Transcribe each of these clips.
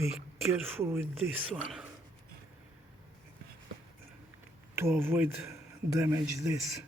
Be careful with this one to avoid damage this.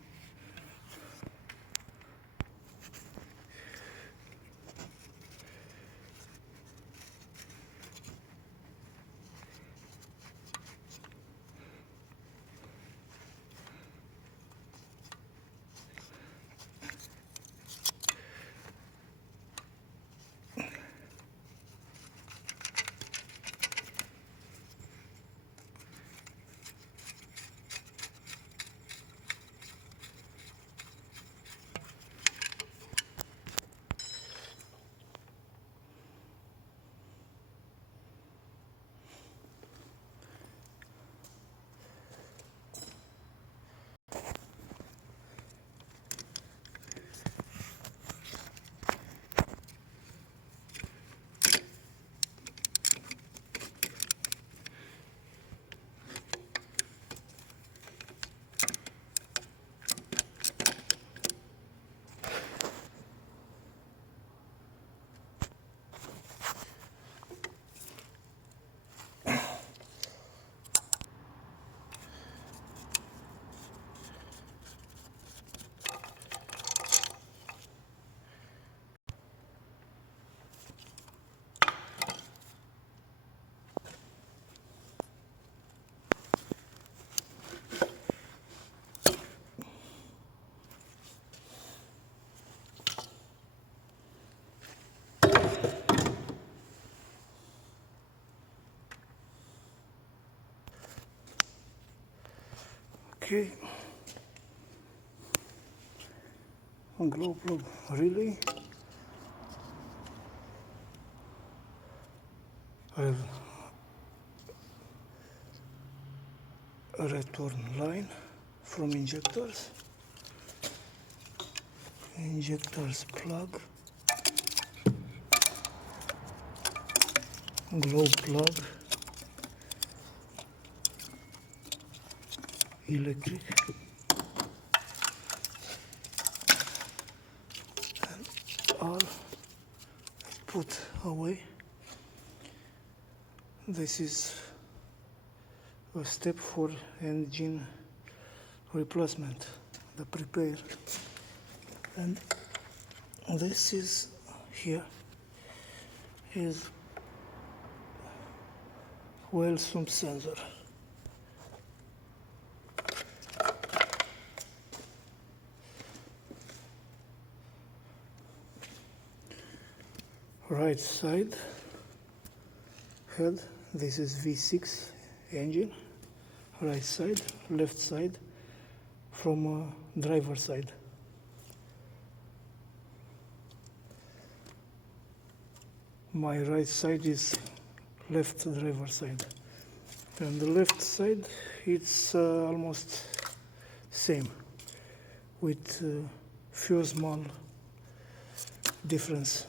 Okay, glow plug relay. I have a return line from injectors. Injectors plug, glow plug, electric, and all put away. This is a step for engine replacement, the prepare, and this is here is oil sump sensor. Right side head, this is V6 engine, right side, left side from driver side. My right side is left driver side, and the left side it's almost same with few small difference.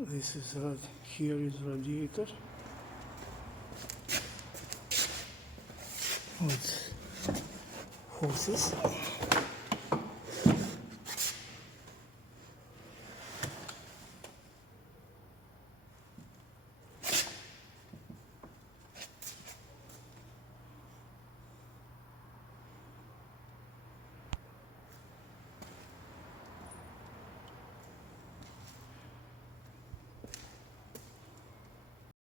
This is here is radiator with hoses.